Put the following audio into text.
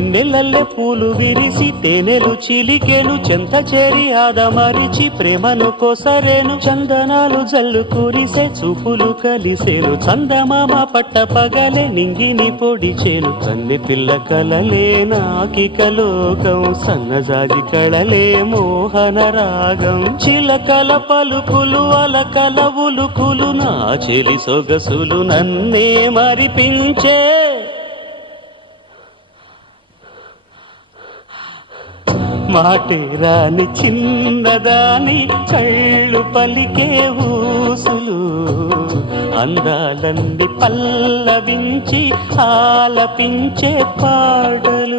పువ్వులు విరిసి తేనెలు చిలికెను చెంత చేరి ఆదమరిచి ప్రేమను కోసరేను. చందనాలు జల్లు కురిసే చూపులు కలిసేను. చందమామ పట్ట పగలే నింగిని పొడిచేను. కన్నె పిల్ల కలలే నాకిక లోకం సన్నజాజి కళలే మోహన రాగం. చిలకల పలుకులు అలకల ఉలుకులు నా చెలి సొగసులు నన్నే మరిపించే మాటేరాని చిన్నదాని చళ్ళు పలికే ఊసులు. అందాలన్నీ పల్లవించి ఆలపించే పాడలు